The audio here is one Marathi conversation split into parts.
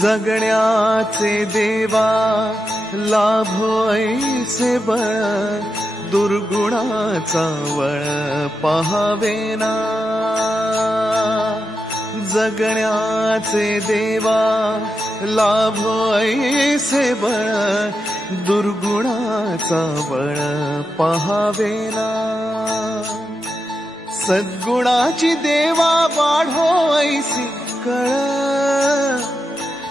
जगण्याचे देवा लाभो ऐसे बळ दुर्गुणाचा वळ पहावेना जगण्याचे देवा लाभो ऐसे बळ दुर्गुणाचा बळ पहावेना सद्गुणाची देवा वाढो ऐसी कळ।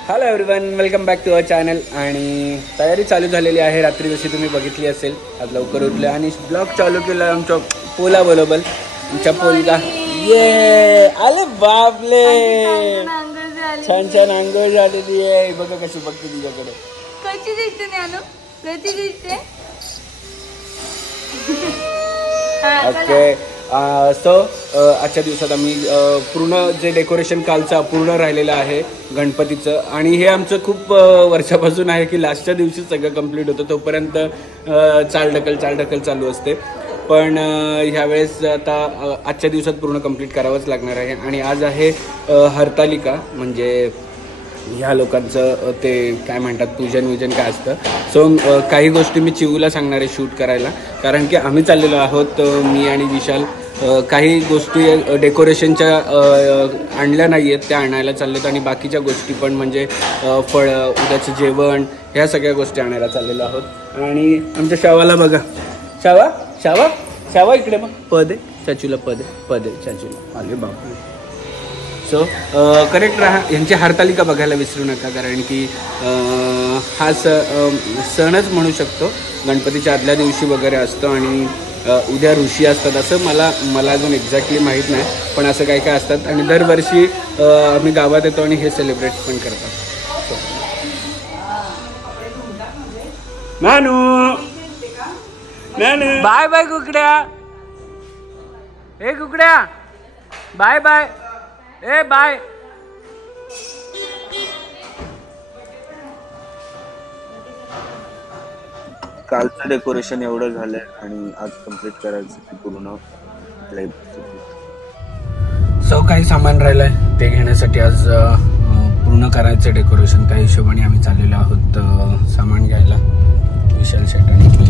Hello everyone, welcome back to our channel. आणि तयारी चालू झालेली आहे। रात्री जशी तुम्ही बघितली असेल, आज लवकर उठले आणि ब्लॉग चालू केला आमच्या पोला बरोबर। आमच्या पोलगा ये आले बापले, छान छान आंघोळ झालेली आहे। बघा कशी बघते तुझ्याकडे, कशी दिसते ज्ञानू, कशी दिसते। ओके सो आजच्या दिवसात आम्ही पूर्ण जे डेकोरेशन कालचं अपूर्ण राहिलेलं आहे गणपतीचं, आणि हे आमचं खूप वर्षापासून आहे की लास्टच्या दिवशी सगळं कंप्लीट होतं, तोपर्यंत चालढकल चालू असते। पण ह्यावेळेस आता आजच्या दिवसात पूर्ण कंप्लीट करावंच लागणार आहे। आणि आज आहे हरतालिका, म्हणजे ह्या लोकांचं ते काय म्हणतात पूजन काय असतं। सो काही गोष्टी मी चिवूला सांगणार आहे शूट करायला, कारण की आम्ही चाललेलो आहोत, मी आणि विशाल काही गोष्टी डेकोरेशनच्या आणल्या नाही आहेत, त्या आणायला चाललेत। आणि बाकीच्या गोष्टी पण म्हणजे फळं, उद्याचं जेवण, ह्या सगळ्या गोष्टी आणायला चाललेलो आहोत। आणि आमच्या शावाला बघा, शावा इकडे मग पद आहे चाचूला, पद आहे चाचूला, आले बापू। सो करेक्ट राहा, यांची हरतालिका बघायला विसरू नका, कारण की हा सणच म्हणू शकतो, गणपतीच्या आदल्या दिवशी वगैरे असतो आणि उद्या ऋषी असतात असं मला अजून एक्झॅक्टली माहीत नाही, पण असं काय असतात। आणि दरवर्षी आम्ही गावात येतो आणि हे सेलिब्रेट पण करतात। नानू बाय बाय कुकड्या, हे कुकड्या बाय बाय, ए बाय। कालचं डेकोरेशन एवढं झालंय आणि आज कम्प्लीट करायचं पूर्ण। सो काही सामान राहिलंय ते घेण्यासाठी आज पूर्ण करायचं डेकोरेशन, त्या हिशोबाने आम्ही चाललेलो आहोत सामान घ्यायला, विशाल शेट आणि मी।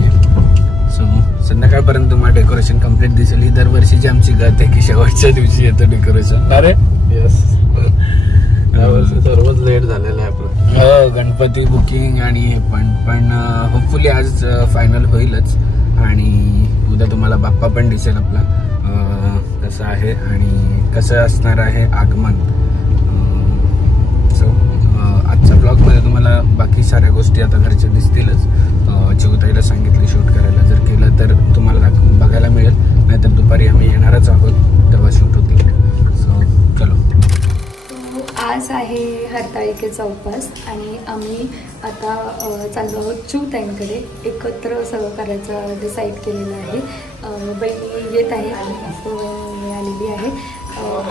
सो संध्याकाळपर्यंत तुम्हाला डेकोरेशन कम्प्लीट दिसेल। ही दरवर्षीची आमची गत आहे की शेवटच्या दिवशी येतं डेकोरेशन। अरे येस, यावर्षी सर्वच लेट झालेलं आहे आपलं। हो, गणपती बुकिंग आणि हे पण होपफुली आज फायनल होईलच। आणि उद्या तुम्हाला बाप्पा पण दिसेल आपला कसं आहे आणि कसं असणार आहे आगमन। सो आजच्या ब्लॉगमध्ये तुम्हाला बाकी साऱ्या गोष्टी आता घरच्या दिसतीलच। चिवताईला सांगितले शूट करायला, जर केलं तर तुम्हाला बघायला मिळेल, नाहीतर दुपारी आम्ही येणारच आहोत तेव्हा शूट होतील। सो चलो, आज आहे हरताळिकेचा उपवास आणि आम्ही आता चाललो आहोत चिवताईंकडे, एकत्र सगळं करायचं डिसाईड केलेलं आहे। बहिणी येत आहे, बहिणी आलेली आहे,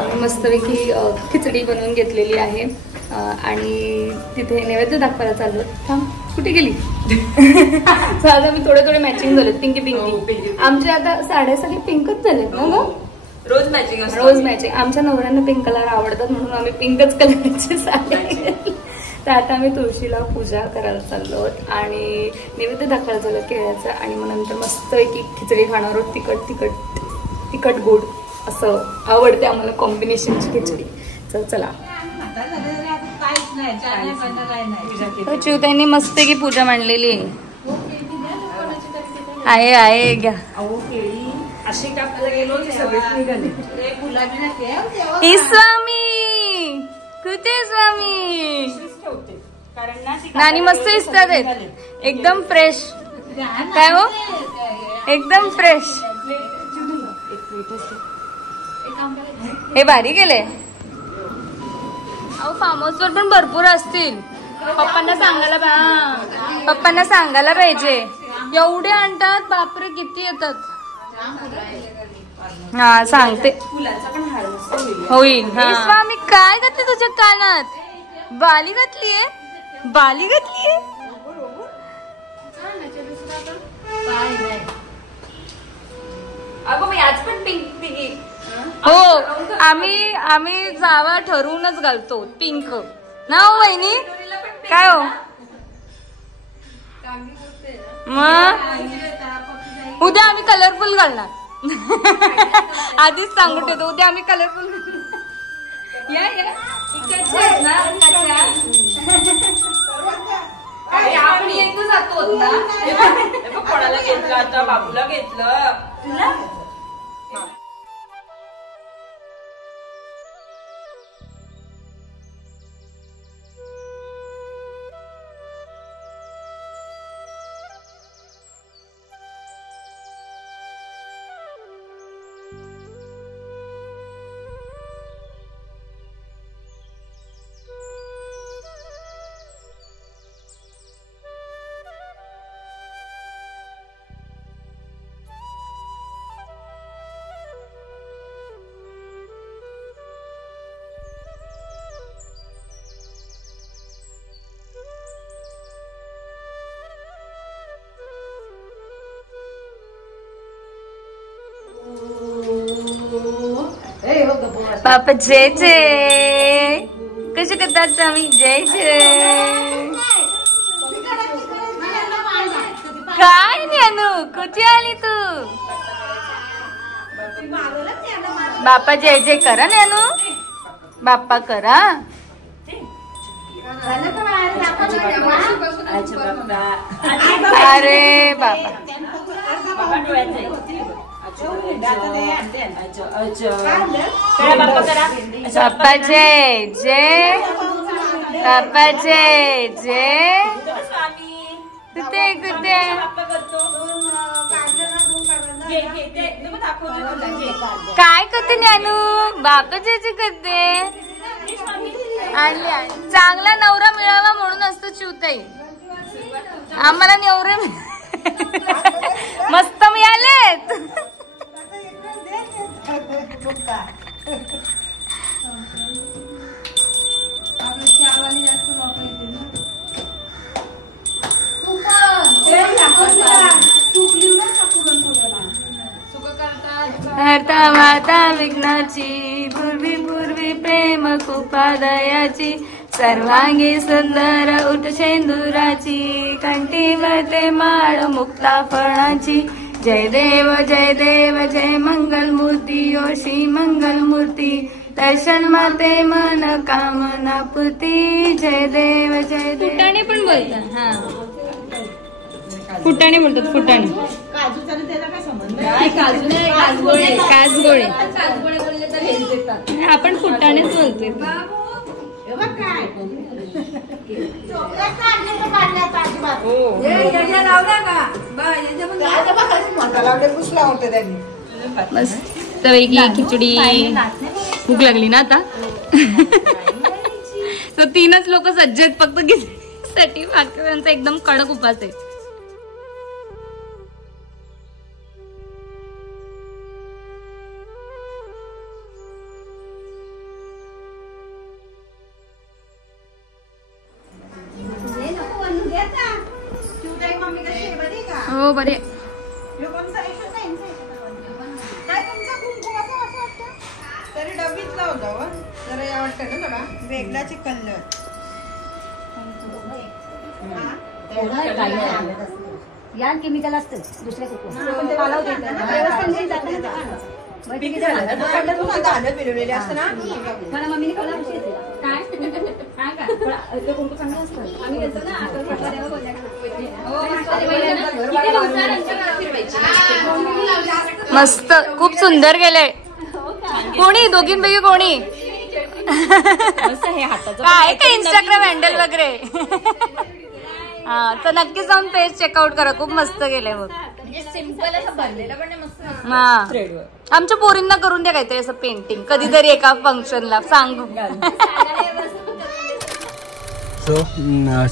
आम्ही मस्तपैकी खिचडी बनवून घेतलेली आहे आणि तिथे नैवेद्य दाखवायला चाललो। थांब, कुठे गेली? आता मी थोडे मॅचिंग झालेत, पिंकी। आमच्या आता साड्या सगळी पिंकच झालेत ना ग, रोज मॅचिंग। आमच्या नवऱ्यांना पिंक कलर आवडतात म्हणून आम्ही पिंकच कलरची साड्या घेतली। तर आता आम्ही तुळशीला पूजा करायला चाललो आहोत आणि नैवेद्य दाखवायला चाललो केळ्याचं, आणि मग नंतर मस्तपैकी खिचडी खाणार आहोत, तिखट गोड असं आवडते आम्हाला कॉम्बिनेशनची खिचडी। तर चला, चिवताईंनी मस्तपैकी पूजा मांडलेली आहे घ्या। स्वामी कुठे स्वामी, नानी मस्त दिसतात, एकदम फ्रेश। काय हो, एकदम फ्रेश। हे भारी गेले। अहो फार्म हाऊसवर पण भरपूर असतील, पप्पांना सांगायला पाहिजे, एवढे आणतात बापरे, किती येतात। हा सांगते, होईल। स्वामी काय घातले तुझ्या कानात? बाली घातलीये? अगं मी आज पण पिंक हो, आम्ही जावा ठरवूनच घालतो पिंक। ना हो वहिनी काय हो मग उद्या आम्ही कलरफुल घालणार आधीच सांगून ठेवतो उद्या आम्ही कलरफुल आपण येतो जातो कोणाला घेतलं आता बाबूला घेतलं तुला बापा जय जय कसे करतात आम्ही जय जय काय ज्ञानू कुठे आली तू बापा जय जय करा ज्ञानू बाप्पा करा अरे बाबा बाप्पा जय जय बाप्पा जय जय कुठे कुठे काय करते ज्ञानू बाप्पा जय जय करते आणि चांगला नवरा मिळावा म्हणून असतं चिवताई आम्हाला नवरा मस्त मिळालेत हरता माता विघ्नाची पूर्वी पूर्वी प्रेम कृपा दयाची सर्वांगी सुंदर उठ शेंदुराची कंठी वरते माळ मुक्ता फळाची जय देव जय मंगल मूर्ती योशी मंगल मूर्ती दर्शन माते मन कामना पूर्ती जय देव फुटाणे पण बोलतात हा फुटाणे बोलतात फुटाणे काजगोळे आपण फुटाणेच बोलतोय मस्त खिचडी भूक लागली ना आता तर 3च लोक सज्ज आहेत फक्त साठी बाकीच्यांचा एकदम कडक उपास आहे हो बरे वेगळाचे कलर या केमिकल असतं दुसऱ्या फिरवलेले असतं ना मला मम्मीने मस्त खूप सुंदर गेले कोणी दोघींपैकी कोणी काय का इंस्टाग्राम हँडल वगैरे हा तर नक्की जाऊन पेज चेकआउट करा खूप मस्त गेले मग हा आमच्या पोरींना करून द्या काहीतरी असं पेंटिंग कधीतरी एका फंक्शनला सांगू सो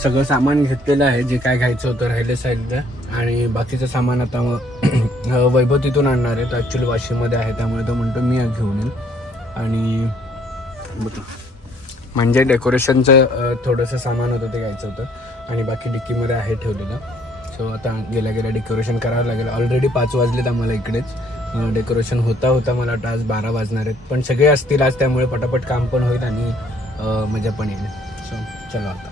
सगळं सामान घेतलेलं आहे जे काय घ्यायचं होतं राहिलं साईडला आणि बाकीचं सामान आता मग वैभव तिथून आणणार आहे तो ॲक्च्युली वाशीमध्ये आहे त्यामुळे तो म्हणतो मी घेऊन येईल आणि म्हणजे डेकोरेशनचं थोडंसं सामान होतं ते घ्यायचं होतं आणि बाकी डिक्कीमध्ये आहे ठेवलेलं सो आता गेल्या डेकोरेशन करावं लागेल ऑलरेडी 5 वाजलेत आम्हाला इकडेच डेकोरेशन होता मला वाटतं आज 12 वाजणार आहेत पण सगळे असतील आज त्यामुळे पटापट काम पण होईल आणि मजा पण येईल चलो आता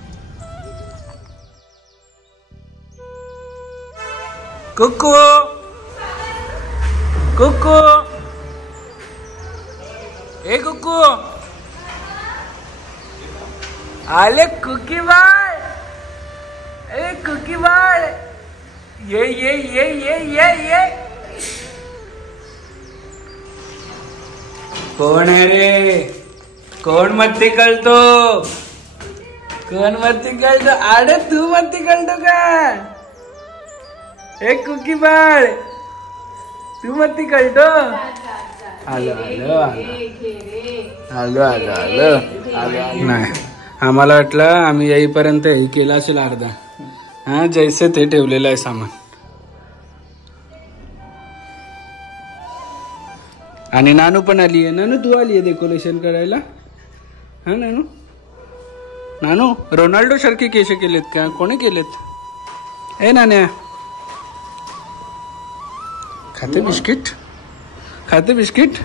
कुकू कुकू ए कुकू आले कुकी बाळ ए कुकी बाळ ये ये ये ये ये ये कोण आहे रे कोण मत्ती कळतो कोण मत्ती कळतो अरे तू मत्ती कळतो का एक कुकी बाळ तू मत्ती कळतो आलो आलो आलो आलो आलो आलो नाही आम्हाला वाटलं आम्ही येईपर्यंत हे केलं असेल अर्धा हा जैसे ते ठेवलेलं आहे सामान आणि नानू पण आली आहे नानू तू आली आहे डेकोरेशन करायला हा नानू नानू रोनाल्डो सारखे केस केलेत का कोणी केलेत ए नान्या खाते बिस्किट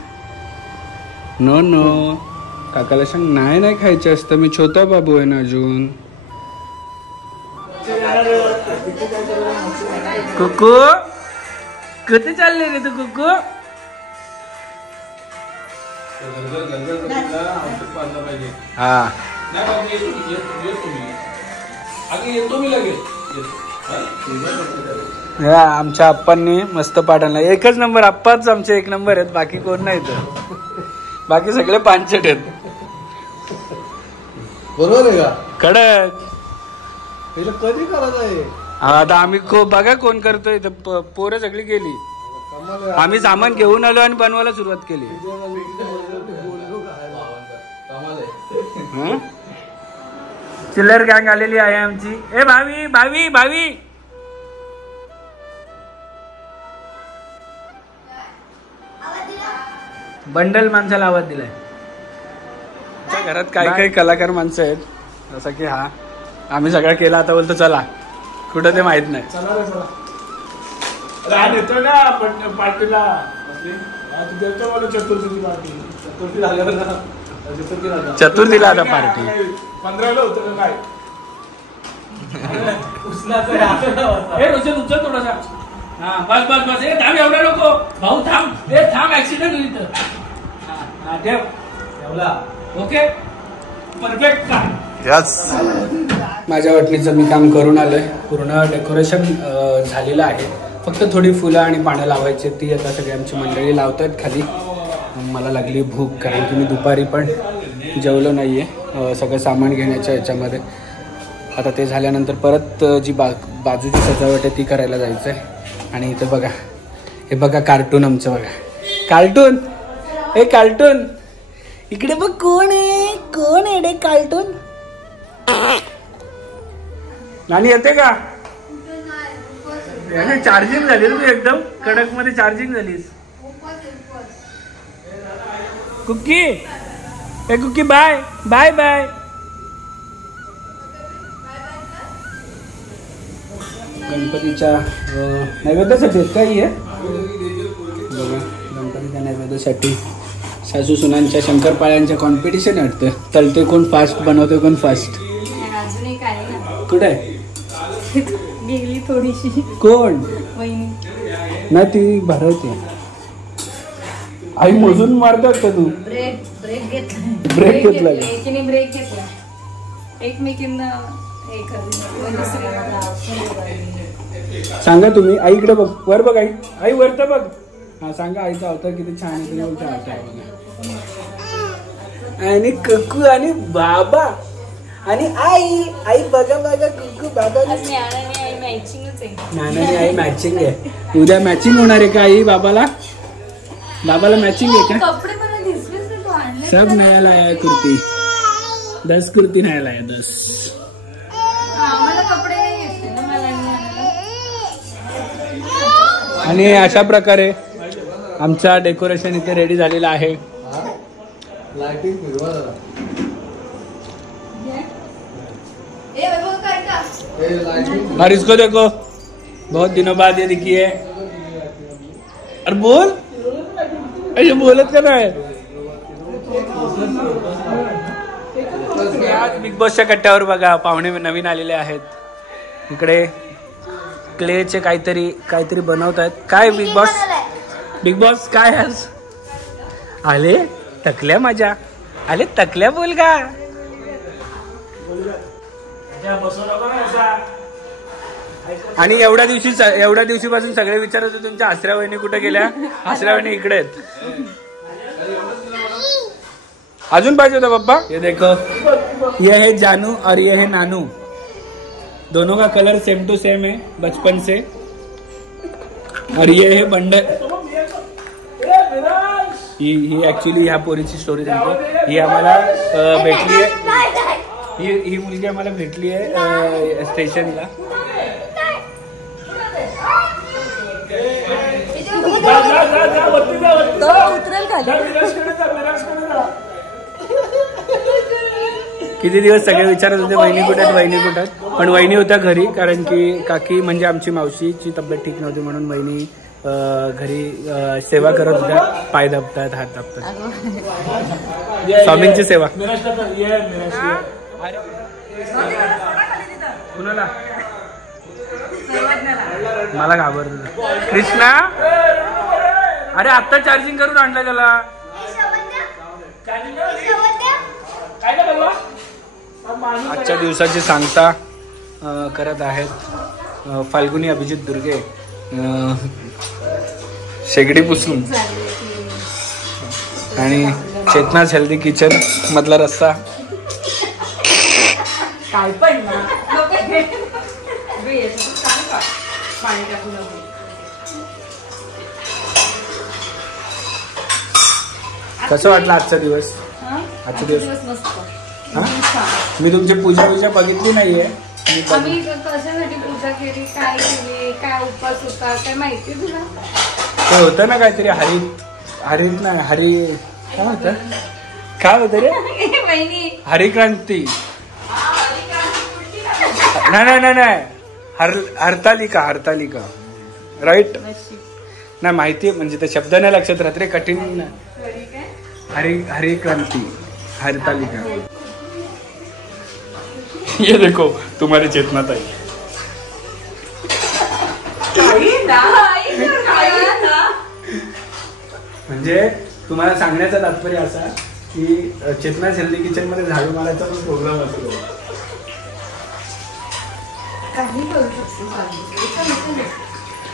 नो नो काकाला सांग नाही नाही खायचं असतं मी छोटा बाबू आहे ना अजून कुकू कुठे चालले रे तू कुकू हा आमच्या आप्पांनी मस्त पाठांना एकच नंबर आप्पाच आमचे एक नंबर आहेत बाकी कोण नाही तर बाकी सगळे पांचट आहेत बरोबर आहे का कडक कधी करत आहे आता आम्ही बघा कोण करतोय पोरं सगळी गेली आम्ही सामान घेऊन आलो आणि बनवायला सुरुवात केली चिल्लर गँग आलेली आहे आमची ए भावी भावी भावी बंडल माणसाला आवाज दिलाय आमच्या घरात काही काही कलाकार माणसं आहेत जसं की हा आम्ही सगळं केला आता बोलतो चला कुठं ते माहित नाही येतो ना पार्टीला चतुर्थीला आता पार्टी 15ला होतं काय उचल थोडासा हा बस बस बस थांब एवढा नको भाऊ थांब थांब ऍक्सिडेंट होईल ठेव ओके परफेक्ट का माझ्या वाटणीचं मी काम करून आलोय पूर्ण डेकोरेशन झालेलं आहे फक्त थोडी फुलं आणि पानं लावायची ती आता सगळी आमची मंडळी लावतात खाली मला लागली भूक कारण की मी दुपारी पण जेवलो नाही आहे सगळं सामान घेण्याच्या ह्याच्यामध्ये आता ते झाल्यानंतर परत जी बाजूची सजावट आहे ती करायला जायचं आहे आणि इथं बघा हे बघा कार्टून आमचं बघा कार्टून हे कार्टून इकडे बघ कोण आहे रे कार्टून नानी येते का चार्जिंग झाली तू एकदम कडक मध्ये चार्जिंग झालीस कुकी ए कुकी बाय बाय बाय गणपतीच्या नैवेद्यासाठी काही आहे बघा गणपतीच्या नैवेद्यासाठी सासू सुनांच्या शंकरपाळ्यांच्या कॉम्पिटिशन वाटतं तलते कोण फास्ट बनवते कोण फास्ट कुठे गेली थोडीशी कोण वहिनी ना ती भरवते आई मोजून मारतात का तू ब्रेक ब्रेक घेतला एकीने ब्रेक घेतला एकमेकींना हे करते सांगा तुम्ही आईकडे बघ वर बघ आई आई वर तर बघ हा सांगा आईचा अवतार किती छान आहे तुम्ही बोलता अवतार बघा आणि कुकू आणि बाबा आणि आई आई बघा बघा कुकू बाबा नानाने आई मॅचिंग आहे उद्या मॅचिंग होणार आहे का आई बाबाला मॅचिंग आहे का सब नया लाया है कुर्ती 10 कुर्ती नया लाया 10 आणि अशा प्रकारे आमचा डेकोरेशन इथे रेडी झालेला आहे और इसको देखो बहुत दिनों बाद ये दिखी है और बोल ऐसे बोलत का है आज बिग बॉसच्या कट्ट्यावर बघा पाहुणे नवीन आलेले आहेत. इकडे क्लेचे काहीतरी बनवत आहेत. काय बिग बॉस काय आज आले टकल्या माझ्या आले टकल्या बोल का आणि एवढ्या दिवशीपासून सगळे विचारत होते तुमच्या आसऱ्या वहिनी कुठे गेल्या. आसऱ्या वहिनी इकडे आहेत. अजून पाहिजे होता पप्पा. ये देखो ये है जानू और ये है नानू. दोनों का कलर सेम टू सेम है बचपन से. और ये है बंडल. ही ऍक्च्युली ह्या पोरीची स्टोरी सांगतो. ही आम्हाला भेटली आहे. ही मुलगी आम्हाला भेटली आहे स्टेशनला. किती दिवस सगळे विचारत होते वहिनी कुठे पण वहिनी होत्या घरी. कारण की काकी म्हणजे आमची मावशीची तब्येत ठीक नव्हती म्हणून वहिनी घरी सेवा करत होत्या. पाय दाबतात हात दाबतात. स्वामींची सेवा. कुणाला मला घाबरत कृष्णा. अरे आत्ता चार्जिंग करून आणलं त्याला. आजच्या दिवसाची सांगता करत आहेत फाल्गुनी अभिजित दुर्गे. शेगडी पुसून आणि चेतनाच हेल्दी किचन मधला रस्ता. काय पण कसं वाटलं आजचा दिवस. मी तुमची पूजा बघितली नाहीये. आम्ही कशासाठी पूजा केली काय केली काय उपास होता काय माहिती तुला. ते होतं ना काहीतरी हरित नाही हरी काय होतं रे हरिक्रांती. नाही हरतालिका राईट. नाही माहिती म्हणजे ते शब्द नाही लक्षात राहत रे. कठीण. हरिक्रांती हरतालिका. ये देखो तुम्हारी चेतना ताई. म्हणजे तुम्हाला सांगण्याचा तात्पर्य असा की चेतना हेल्दी किचन मध्ये झाडू मारायचा पण प्रोग्राम असतो. काही करू शकतो.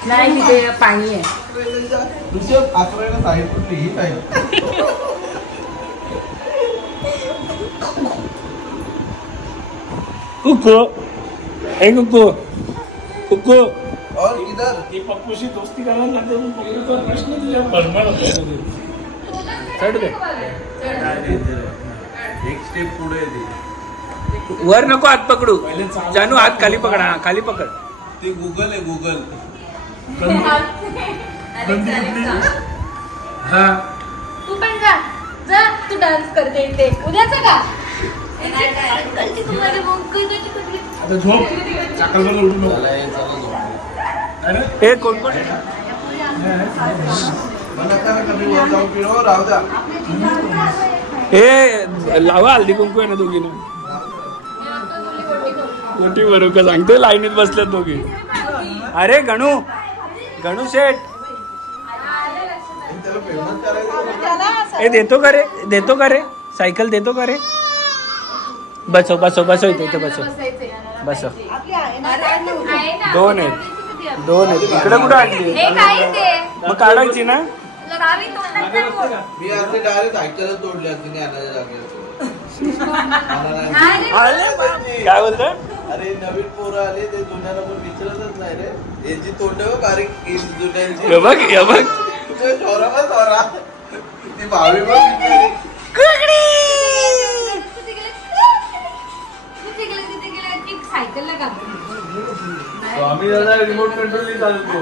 नाही तिथे पाणी आहे. कुको और इधर ती पप्पूशी दोस्ती करायला लागते. पप्पूचा प्रश्न तुझ्या बळबळ होतो. चढ दे. एक स्टेप पुढे दे. वर नको हात पकडू. जानू हात खाली पकड. हा खाली पकड. ते गुगल आहे गुगल. हा तू पण जा तू डान्स करते ते उद्याच का. आता झोप चाकलवर उठू नको. हे कोण हे लावा हल्दी कुंकू आहे ना दोघीनं. मोठी बरोबर सांगते लाईनीत बसल्यात दोघी. अरे गणू शेठ हे देतो का रे सायकल देतो का रे. बसव इथे बसव. दोन आहेत इकडे कुठं आणली. मग काढायची ना. मी आता डायरेक्ट सायकल तोडली असते काय बोलत. अरे नवीन पोरं आले ते जुन्याला पण विचारतच नाही रे. यांची तोंड बारीक जुन्यांची. बघ थोरा ती भावी पण सायकलला का आम्ही रिमोट कंट्रोल चालतो.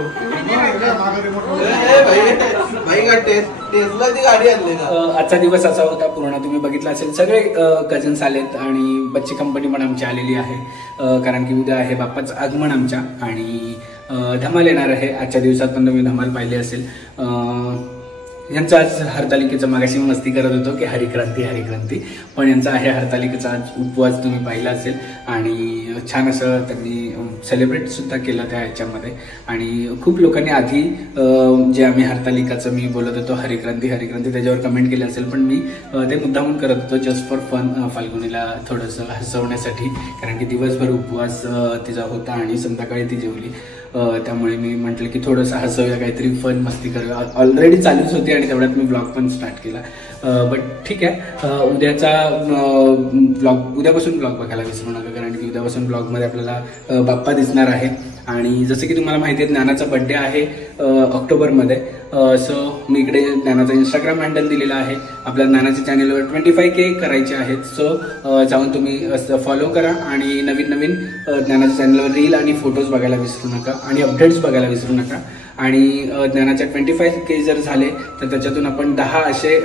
टेस्लाची गाडी आणली ना. आजचा दिवस असा होता पूर्ण. तुम्ही बघितला असेल सगळे कझन्स आलेत आणि बच्ची कंपनी पण आमची आलेली आहे. कारण की उद्या आहे बाप्पाचं आगमन आमच्या आणि धमाल येणार आहे. आजच्या दिवसात पण तुम्ही धमाल पाहिली असेल. यांचा आज हरतालिकेचा मागाशी मस्ती करत होतो की हरिक्रांती, पण यांचा आहे हरतालिकेचा आज उपवास, तुम्ही पाहिला असेल. आणि छान असं त्यांनी सेलिब्रेट सुद्धा केलं त्या ह्याच्यामध्ये. आणि खूप लोकांनी आधी जे आम्ही हरतालिकाचं मी बोलत होतो हरिक्रांती त्याच्यावर कमेंट केले असेल, पण मी ते मुद्दामून करत होतो जस्ट फॉर फन, फाल्गुनीला थोडंसं हसवण्यासाठी, कारण की दिवसभर उपवास तिचा होता आणि संध्याकाळी ती जेवली. त्यामुळे मी म्हटलं की थोडंसं हसवूया, काहीतरी फन मस्ती करूया. ऑलरेडी चालूच होती आणि तेवढ्यात मी ब्लॉग पण स्टार्ट केला. बट ठीक आहे, उद्यापासून ब्लॉग बघायला विसरू नका, कारण की उद्यापासून ब्लॉगमध्ये आपल्याला बाप्पा दिसणार आहे. आणि जसं की तुम्हाला माहिती आहे ज्ञानाचा बड्डे आहे ऑक्टोबरमध्ये. सो मी इकडे ज्ञानाचा इंस्टाग्राम हँडल दिलेला आहे. आपल्या ज्ञानाच्या चॅनेलवर 25K करायचे आहेत. सो जाऊन तुम्ही फॉलो करा आणि नवीन ज्ञानाच्या चॅनलवर रील आणि फोटोज बघायला विसरू नका आणि अपडेट्स बघायला विसरू नका. आणि ज्ञानाच्या 25K जर झाले तर त्याच्यातून आपण 10 असे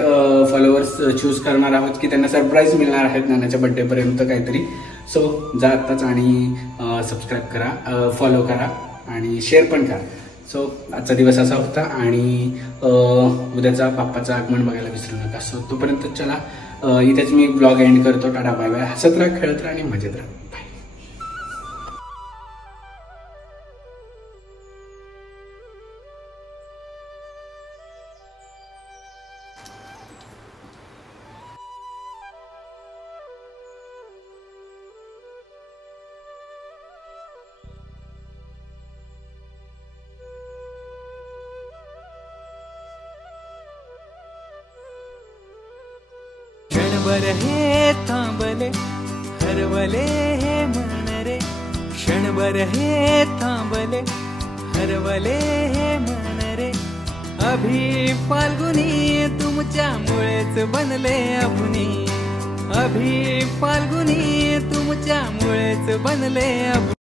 फॉलोअर्स चूज करणार आहोत की त्यांना सरप्राईज मिळणार आहे ज्ञानाच्या बड्डेपर्यंत काहीतरी. सो जा आत्ताच आणि सबस्क्राईब करा, फॉलो करा आणि शेअर पण करा. सो आजचा दिवस असा होता आणि उद्याचा बाप्पाचं आगमन बघायला विसरू नका. सो तोपर्यंत चला इथेच मी ब्लॉग एंड करतो. Tata bye bye. हसत राहा, खेळत राहा आणि मजेत राहा. बाय. क्षणभर हे थांबले हरवले हे मन रे, क्षणभर हे थांबले हरवले हे मन रे. अभि फाल्गुनी तुमच्यामुळेच बनले अभुनी, अभि फाल्गुनी तुमच्यामुळेच बनले अभुनी.